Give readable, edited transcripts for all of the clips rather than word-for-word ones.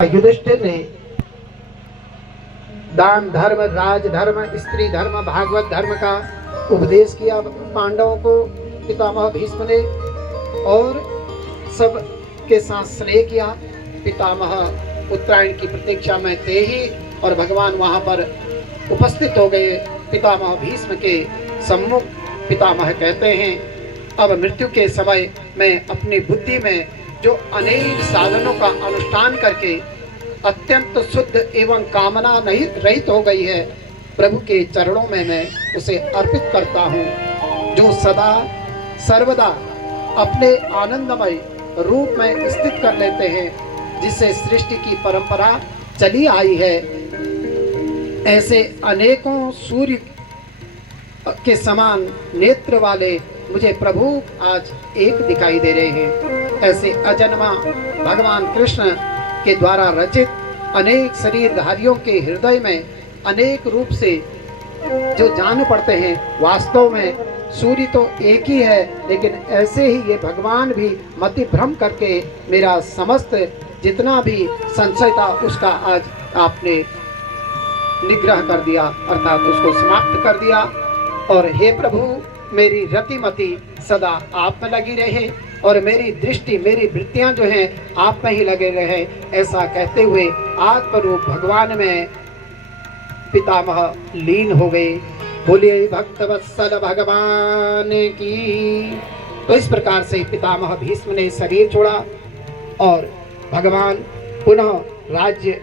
युधिष्ठिर ने दान धर्म, राज धर्म, स्त्री धर्म, भागवत धर्म का उपदेश किया पांडवों को पितामह भीष्म ने, और सब के साथ स्नेह किया। पितामह उत्तरायण की प्रतीक्षा में थे ही और भगवान वहां पर उपस्थित हो गए। पितामह भीष्म के सम्मुख पितामह कहते हैं, अब मृत्यु के समय मैं अपनी बुद्धि में जो अनेक साधनों का अनुष्ठान करके अत्यंत शुद्ध एवं कामना नहीं रहित हो गई है, प्रभु के चरणों में मैं उसे अर्पित करता हूँ, जो सदा सर्वदा अपने आनंदमय रूप में स्थित कर लेते हैं, जिससे सृष्टि की परंपरा चली आई है। ऐसे अनेकों सूर्य के समान नेत्र वाले मुझे प्रभु आज एक दिखाई दे रहे हैं। ऐसे अजन्मा भगवान कृष्ण के द्वारा रचित अनेक शरीरधारियों के हृदय में अनेक रूप से जो जान पड़ते हैं, वास्तव में सूर्य तो एक ही है, लेकिन ऐसे ही ये भगवान भी मति भ्रम करके मेरा समस्त जितना भी संशय था उसका आज आपने निग्रह कर दिया, अर्थात उसको समाप्त कर दिया। और हे प्रभु, मेरी रतिमति सदा आप में लगी रहे और मेरी दृष्टि, मेरी वृत्तियां जो हैं आप में ही लगे रहे। ऐसा कहते हुए आत्मरूप भगवान में पितामह लीन हो गए। बोलिए भक्तवत्सल भगवान की। तो इस प्रकार से पितामह भीष्म ने शरीर छोड़ा और भगवान पुनः राज्य,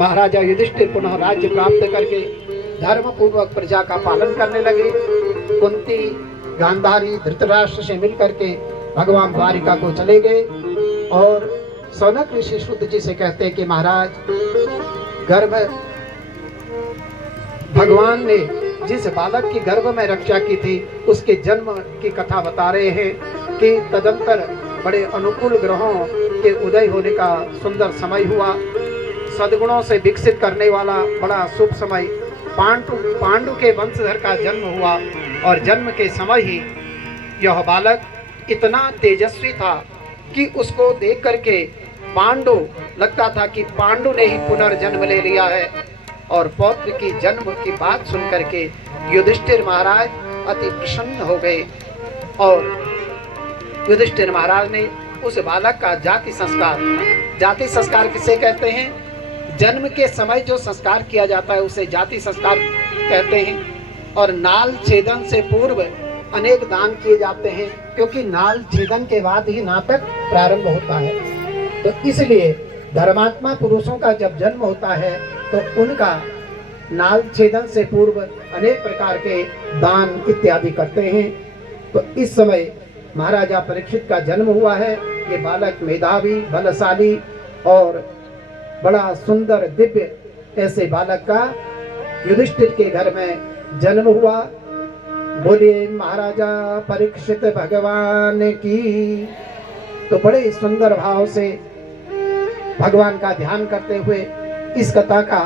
महाराजा युधिष्ठिर पुनः राज्य प्राप्त करके धर्म पूर्वक प्रजा का पालन करने लगे। कुंती, गांधारी, धृतराष्ट्र से मिलकर के भगवान द्वारिका को चले गए और सौनक ऋषि शुद्ध जी से कहते हैं कि महाराज, गर्भ भगवान ने जिस बालक की गर्भ में रक्षा की थी उसके जन्म की कथा बता रहे हैं कि तदंतर बड़े अनुकूल ग्रहों के उदय होने का सुंदर समय हुआ। सद्गुणों से विकसित करने वाला बड़ा शुभ समय पांडु के वंशधर का जन्म हुआ और जन्म के समय ही यह बालक इतना तेजस्वी था कि उसको देख करके पांडु लगता था कि पांडु ने ही पुनर्जन्म ले लिया है। और पौत्र की जन्म की बात सुन करके युधिष्ठिर महाराज अति प्रसन्न हो गए और युधिष्ठिर महाराज ने उस बालक का जाति संस्कार किसे कहते हैं? जन्म के समय जो संस्कार किया जाता है उसे जाति संस्कार कहते हैं। और नाल छेदन से पूर्व अनेक दान किए जाते हैं, क्योंकि नाल छेदन के बाद ही नाटक प्रारंभ होता है। तो इसलिए धर्मात्मा पुरुषों का जब जन्म होता है तो उनका नाल छेदन से पूर्व अनेक प्रकार के दान इत्यादि करते हैं। तो इस समय महाराजा परीक्षित का जन्म हुआ है। ये बालक मेधावी, बलशाली और बड़ा सुंदर दिव्य ऐसे बालक का युधिष्ठिर के घर में जन्म हुआ। बोलिए महाराजा परीक्षित भगवान की। तो बड़े सुंदर भाव से भगवान का ध्यान करते हुए इस कथा का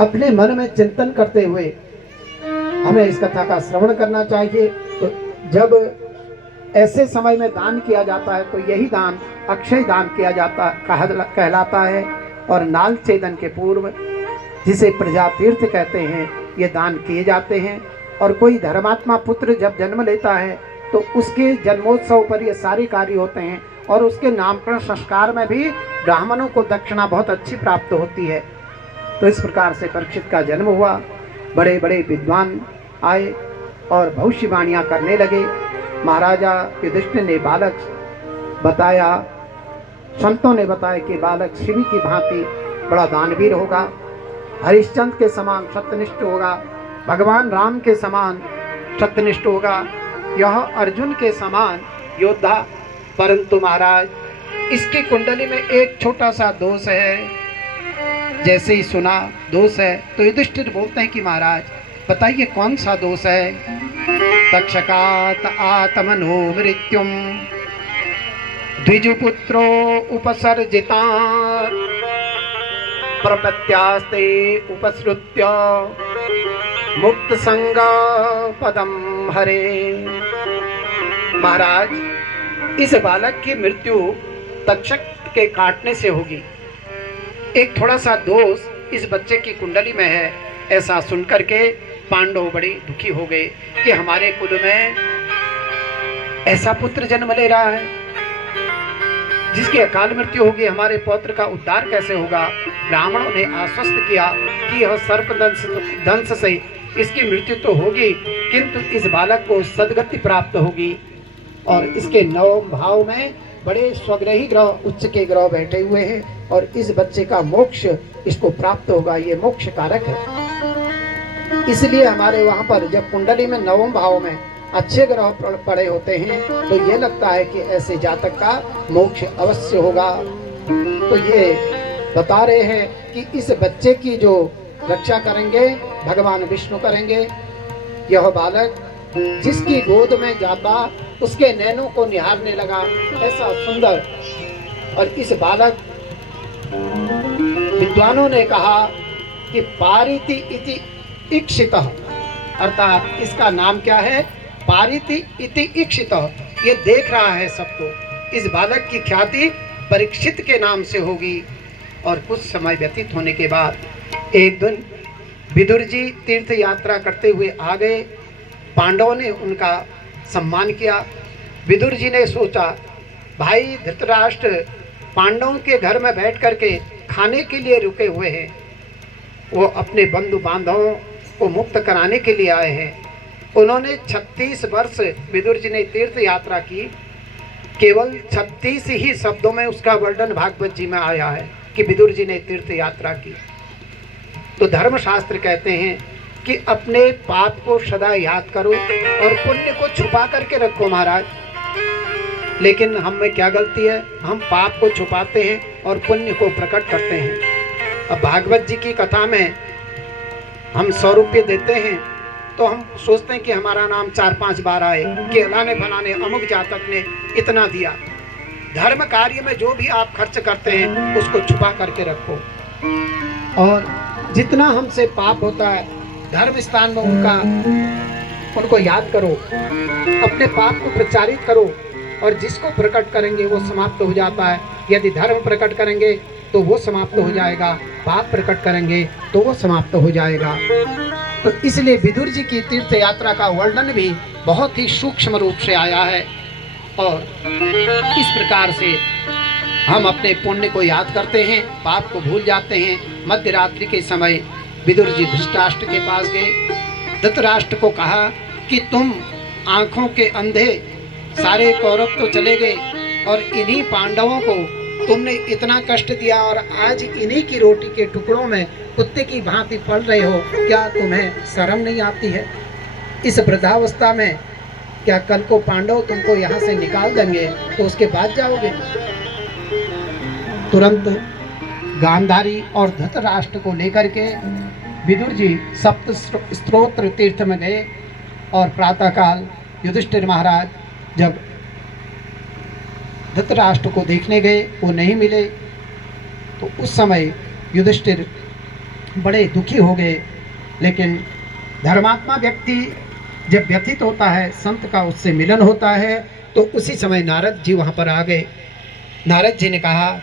अपने मन में चिंतन करते हुए हमें इस कथा का श्रवण करना चाहिए। तो जब ऐसे समय में दान किया जाता है तो यही दान अक्षय दान किया जाता कहलाता है। और नाल छेदन के पूर्व, जिसे प्रजा तीर्थ कहते हैं, ये दान किए जाते हैं। और कोई धर्मात्मा पुत्र जब जन्म लेता है तो उसके जन्मोत्सव पर ये सारे कार्य होते हैं और उसके नामकरण संस्कार में भी ब्राह्मणों को दक्षिणा बहुत अच्छी प्राप्त होती है। तो इस प्रकार से परीक्षित का जन्म हुआ। बड़े बड़े विद्वान आए और भविष्यवाणियाँ करने लगे। महाराजा युधिष्ठिर ने बालक बताया, संतों ने बताया कि बालक शिव की भांति बड़ा दानवीर होगा, हरिश्चंद्र के समान सत्यनिष्ठ होगा, भगवान राम के समान सत्यनिष्ठ होगा, यह अर्जुन के समान योद्धा। परंतु महाराज, इसकी कुंडली में एक छोटा सा दोष है। जैसे ही सुना दोष है तो युधिष्ठिर बोलते हैं कि महाराज बताइए कौन सा दोष है? तक्षकात आत्मनो मृत्युम द्विजुपुत्रो उपसर्जिता प्रपत्यास्ते उपसृत्य मुक्त संगा पदम हरे। महाराज, इस बालक की मृत्यु तक्षक के काटने से होगी। एक थोड़ा सा दोष इस बच्चे की कुंडली में है। ऐसा सुनकर के पांडव बड़े दुखी हो गए कि हमारे कुल में ऐसा पुत्र जन्म ले रहा है जिसकी अकाल मृत्यु होगी, हमारे पौत्र का उद्धार कैसे होगा। ब्राह्मणों ने आश्वस्त किया कि यह सर्प दंश से इसकी मृत्यु तो होगी, किंतु इस बालक को सदगति प्राप्त होगी। और इसके नवम भाव में बड़े स्वग्रही ग्रह, उच्च के ग्रह बैठे हुए हैं और इस बच्चे का मोक्ष इसको प्राप्त होगा, ये मोक्ष कारक है। इसलिए हमारे वहां पर जब कुंडली में नवम भाव में अच्छे ग्रह पड़े होते हैं तो ये लगता है कि ऐसे जातक का मोक्ष अवश्य होगा। तो ये बता रहे हैं कि इस बच्चे की जो रक्षा करेंगे भगवान विष्णु करेंगे। यह बालक जिसकी गोद में जाता उसके नैनों को निहारने लगा, ऐसा सुंदर। और इस बालक, विद्वानों ने कहा कि पारिति इति इक्षितः, अर्थात इसका नाम क्या है, पारिति इति इक्षितः। ये देख रहा है सबको। इस बालक की ख्याति परीक्षित के नाम से होगी। और कुछ समय व्यतीत होने के बाद एक दिन विदुर जी तीर्थ यात्रा करते हुए आ गए। पांडवों ने उनका सम्मान किया। विदुर जी ने सोचा, भाई धृतराष्ट्र पांडवों के घर में बैठ करके खाने के लिए रुके हुए हैं, वो अपने बंधु बांधवों को मुक्त कराने के लिए आए हैं। उन्होंने 36 वर्ष विदुर जी ने तीर्थ यात्रा की, केवल 36 ही शब्दों में उसका वर्णन भागवत जी में आया है कि विदुर जी ने तीर्थ यात्रा की। तो धर्मशास्त्र कहते हैं कि अपने पाप को सदा याद करो और पुण्य को छुपा करके रखो महाराज। लेकिन हम में क्या गलती है, हम पाप को छुपाते हैं और पुण्य को प्रकट करते हैं। अब भागवत जी की कथा में हम 100 रुपये देते हैं तो हम सोचते हैं कि हमारा नाम 4-5 बार आए कि अलाने फलाने अमुक जातक ने इतना दिया। धर्म कार्य में जो भी आप खर्च करते हैं उसको छुपा करके रखो। और जितना हमसे पाप होता है धर्म स्थान में उनको याद करो, अपने पाप को प्रचारित करो और जिसको प्रकट करेंगे वो समाप्त हो जाता है। यदि धर्म प्रकट करेंगे तो वो समाप्त हो जाएगा, पाप प्रकट करेंगे तो वो समाप्त हो जाएगा। तो इसलिए विदुर जी की तीर्थ यात्रा का वर्णन भी बहुत ही सूक्ष्म रूप से आया है। और इस प्रकार से हम अपने पुण्य को याद करते हैं, पाप को भूल जाते हैं। मध्य रात्रि के समय विदुर जी धृतराष्ट्र के पास गए। धृतराष्ट्र को कहा कि तुम आंखों के अंधे, सारे कौरव तो चले गए और इन्हीं पांडवों को तुमने इतना कष्ट दिया और आज इन्हीं की रोटी के टुकड़ों में कुत्ते की भांति पल रहे हो, क्या तुम्हें शर्म नहीं आती है? इस वृद्धावस्था में क्या कल को पांडव तुमको यहाँ से निकाल देंगे तो उसके बाद जाओगे? तुरंत गांधारी और धृतराष्ट्र को लेकर के विदुर जी सप्त स्तोत्र तीर्थ में गए। और प्रातःकाल युधिष्ठिर महाराज जब धृतराष्ट्र को देखने गए, वो नहीं मिले। तो उस समय युधिष्ठिर बड़े दुखी हो गए। लेकिन धर्मात्मा व्यक्ति जब व्यथित होता है, संत का उससे मिलन होता है, तो उसी समय नारद जी वहाँ पर आ गए। नारद जी ने कहा,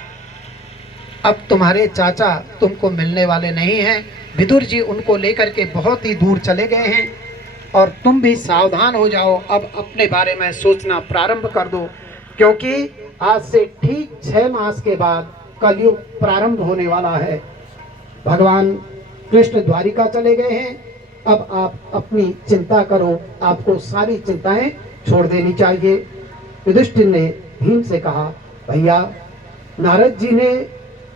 अब तुम्हारे चाचा तुमको मिलने वाले नहीं हैं। विदुर जी उनको लेकर के बहुत ही दूर चले गए हैं और तुम भी सावधान हो जाओ, अब अपने बारे में सोचना प्रारंभ कर दो, क्योंकि आज से ठीक 6 मास के बाद कलयुग प्रारंभ होने वाला है। भगवान कृष्ण द्वारिका चले गए हैं, अब आप अपनी चिंता करो, आपको सारी चिंताएं छोड़ देनी चाहिए। युधिष्ठिर ने भीम से कहा, भैया नारद जी ने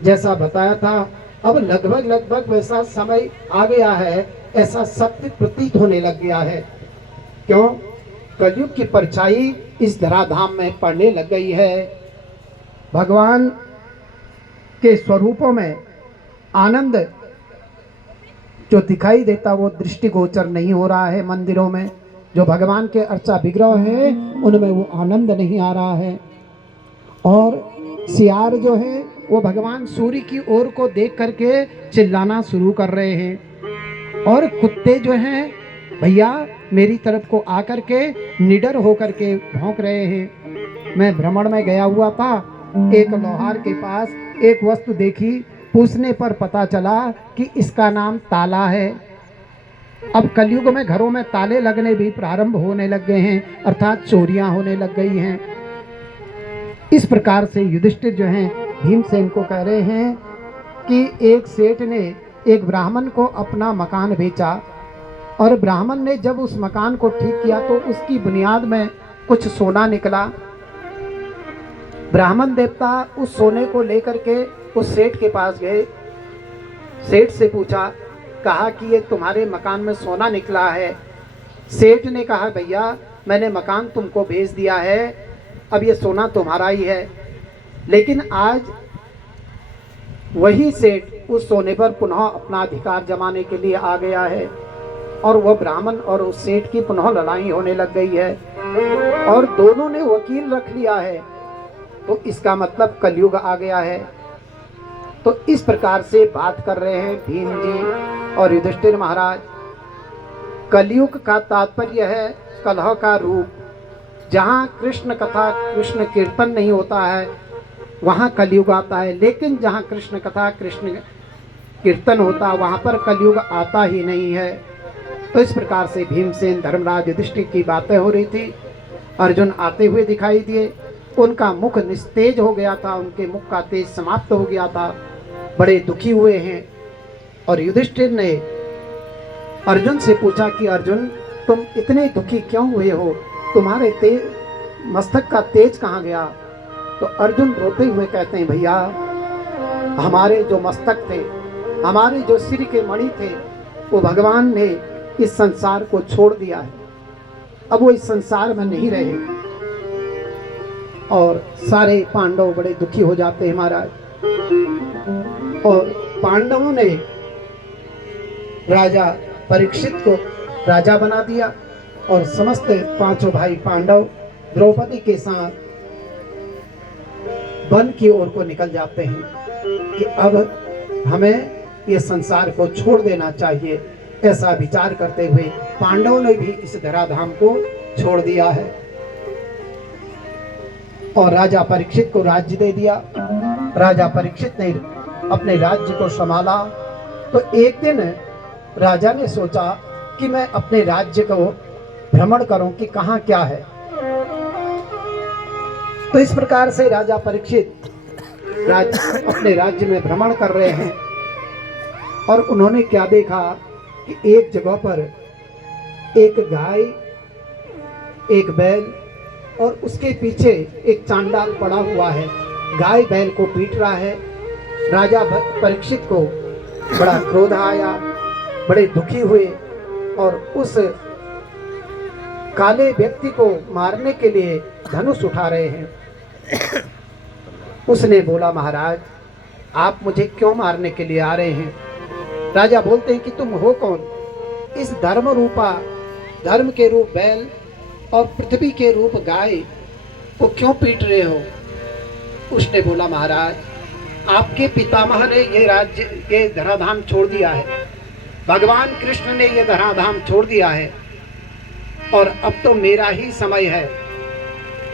जैसा बताया था अब लगभग वैसा समय आ गया है, ऐसा सत्य प्रतीत होने लग गया है। क्यों? कलयुग की परछाई इस धराधाम में पड़ने लग गई है। भगवान के स्वरूपों में आनंद जो दिखाई देता वो दृष्टिगोचर नहीं हो रहा है। मंदिरों में जो भगवान के अर्चा विग्रह हैं उनमें वो आनंद नहीं आ रहा है। और सियार जो है वो भगवान सूर्य की ओर को देख करके चिल्लाना शुरू कर रहे हैं। और कुत्ते जो हैं भैया मेरी तरफ को आकर के निडर होकर के भौंक रहे हैं। मैं भ्रमण में गया हुआ था एक लोहार के पास एक वस्तु देखी, पूछने पर पता चला कि इसका नाम ताला है। अब कलयुग में घरों में ताले लगने भी प्रारंभ होने लग गए हैं, अर्थात चोरियां होने लग गई हैं। इस प्रकार से युधिष्ठिर जो हैं भीमसेन को कह रहे हैं कि एक सेठ ने एक ब्राह्मण को अपना मकान बेचा, और ब्राह्मण ने जब उस मकान को ठीक किया तो उसकी बुनियाद में कुछ सोना निकला। ब्राह्मण देवता उस सोने को लेकर के उस सेठ के पास गए, सेठ से पूछा, कहा कि ये तुम्हारे मकान में सोना निकला है। सेठ ने कहा, भैया मैंने मकान तुमको बेच दिया है, अब ये सोना तुम्हारा ही है। लेकिन आज वही सेठ उस सोने पर पुनः अपना अधिकार जमाने के लिए आ गया है, और वह ब्राह्मण और उस सेठ की पुनः लड़ाई होने लग गई है, और दोनों ने वकील रख लिया है। तो इसका मतलब कलयुग आ गया है। तो इस प्रकार से बात कर रहे हैं भीम जी और युधिष्ठिर महाराज। कलयुग का तात्पर्य है कलह का रूप। जहाँ कृष्ण कथा कृष्ण कीर्तन नहीं होता है वहाँ कलयुग आता है, लेकिन जहाँ कृष्ण कथा कृष्ण कीर्तन होता है वहाँ पर कलयुग आता ही नहीं है। तो इस प्रकार से भीमसेन धर्मराज युधिष्ठिर की बातें हो रही थी। अर्जुन आते हुए दिखाई दिए, उनका मुख निस्तेज हो गया था, उनके मुख का तेज समाप्त हो गया था, बड़े दुखी हुए हैं। और युधिष्ठिर ने अर्जुन से पूछा कि अर्जुन तुम इतने दुखी क्यों हुए हो, तुम्हारे मस्तक का तेज कहाँ गया? तो अर्जुन रोते हुए कहते हैं, भैया हमारे जो मस्तक थे, हमारे जो सिर के मणि थे, वो भगवान ने इस संसार को छोड़ दिया है। अब वो इस संसार में नहीं रहे, और सारे पांडव बड़े दुखी हो जाते हैं महाराज। और पांडवों ने राजा परीक्षित को राजा बना दिया, और समस्त पांचों भाई पांडव द्रौपदी के साथ वन की ओर को निकल जाते हैं कि अब हमें ये संसार को छोड़ देना चाहिए। ऐसा विचार करते हुए पांडवों ने भी इस धराधाम को छोड़ दिया है, और राजा परीक्षित को राज्य दे दिया। राजा परीक्षित ने अपने राज्य को संभाला। तो एक दिन राजा ने सोचा कि मैं अपने राज्य को भ्रमण करूं कि कहाँ क्या है। तो इस प्रकार से राजा परीक्षित अपने राज्य में भ्रमण कर रहे हैं, और उन्होंने क्या देखा कि एक जगह पर एक गाय, एक बैल, और उसके पीछे एक चांडाल पड़ा हुआ है, गाय बैल को पीट रहा है। राजा परीक्षित को बड़ा क्रोध आया, बड़े दुखी हुए, और उस काले व्यक्ति को मारने के लिए धनुष उठा रहे हैं। उसने बोला, महाराज आप मुझे क्यों मारने के लिए आ रहे हैं? राजा बोलते हैं कि तुम हो कौन? इस धर्म रूपा, धर्म के रूप बैल और पृथ्वी के रूप गाय को क्यों पीट रहे हो? उसने बोला, महाराज आपके पितामह ने ये राज्य, ये धराधाम छोड़ दिया है, भगवान कृष्ण ने ये धराधाम छोड़ दिया है, और अब तो मेरा ही समय है,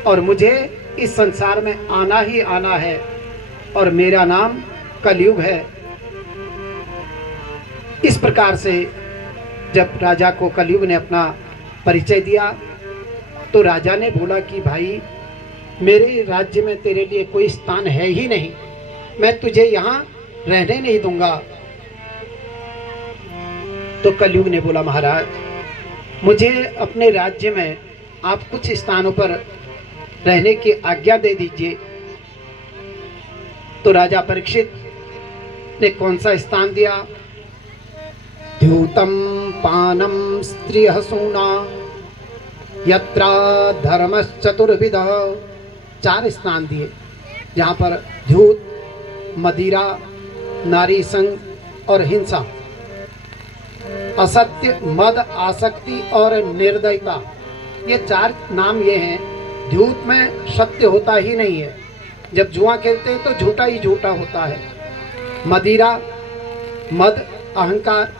और मुझे इस संसार में आना ही आना है, और मेरा नाम कलयुग है। इस प्रकार से जब राजा को कलयुग ने अपना परिचय दिया, तो राजा ने बोला कि भाई मेरे राज्य में तेरे लिए कोई स्थान है ही नहीं, मैं तुझे यहाँ रहने नहीं दूंगा। तो कलयुग ने बोला, महाराज मुझे अपने राज्य में आप कुछ स्थानों पर रहने की आज्ञा दे दीजिए। तो राजा परीक्षित ने कौन सा स्थान दिया? द्यूतम पानम स्त्रियः सूना यत्रा धर्मश्चतुर्विधः। 4 स्थान दिए जहाँ पर द्यूत, मदिरा, नारी संग और हिंसा, असत्य, मद, आसक्ति और निर्दयता, ये 4 नाम ये हैं। द्यूत में सत्य होता ही नहीं है, जब जुआ खेलते हैं तो झूठा ही झूठा होता है। मदिरा, मद, अहंकार,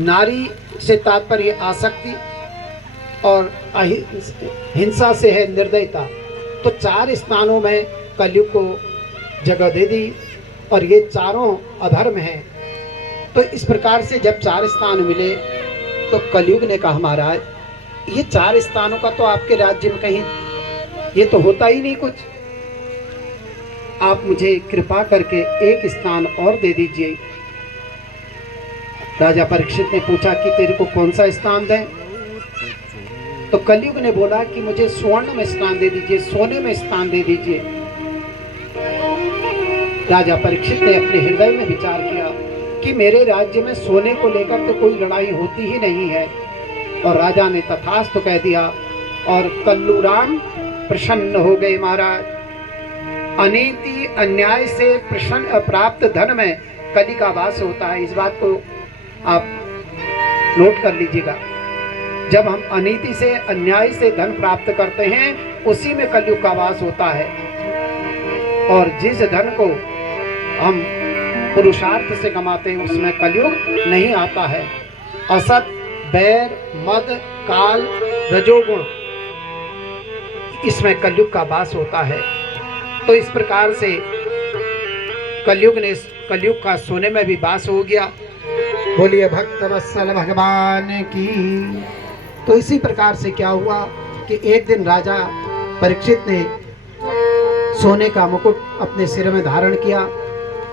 नारी से तात्पर्य आसक्ति, और हिंसा से है निर्दयता। तो 4 स्थानों में कलयुग को जगह दे दी और ये चारों अधर्म हैं। तो इस प्रकार से जब 4 स्थान मिले तो कलयुग ने कहा महाराज ये 4 स्थानों का तो आपके राज्य में कहीं ये तो होता ही नहीं कुछ, आप मुझे कृपा करके एक स्थान और दे दीजिए। राजा परीक्षित ने पूछा कि तेरे को कौन सा स्थान दें? तो कलयुग ने बोला कि मुझे स्वर्ण में स्थान दे दीजिए, सोने में स्थान दे दीजिए। राजा परीक्षित ने अपने हृदय में विचार किया कि मेरे राज्य में सोने को लेकर तो कोई लड़ाई होती ही नहीं है, और राजा ने तथास्तु कह दिया और कल्लूराम प्रसन्न हो गए। महाराज अनीति अन्याय से प्रसन्न प्राप्त धन में कली का वास होता है, इस बात को आप नोट कर लीजिएगा। जब हम अनीति से अन्याय से धन प्राप्त करते हैं उसी में कलयुग का वास होता है, और जिस धन को हम पुरुषार्थ से कमाते हैं उसमें कलयुग नहीं आता है। असत, बैर, मद, काल, रजोगुण, इसमें कलयुग का वास होता है। तो इस प्रकार से कलयुग का सोने में भी वास हो गया। बोलिए भक्त वत्सल भगवान की। तो इसी प्रकार से क्या हुआ कि एक दिन राजा परीक्षित ने सोने का मुकुट अपने सिर में धारण किया।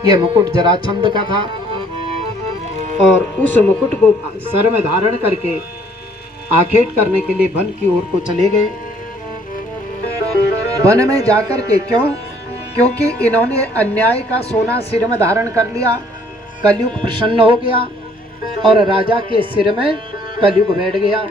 यह मुकुट जरासंध का था, और उस मुकुट को सर में धारण करके आखेट करने के लिए वन की ओर को चले गए। वन में जाकर के क्योंकि इन्होंने अन्याय का सोना सिर में धारण कर लिया, कलयुग प्रसन्न हो गया और राजा के सिर में कलयुग बैठ गया।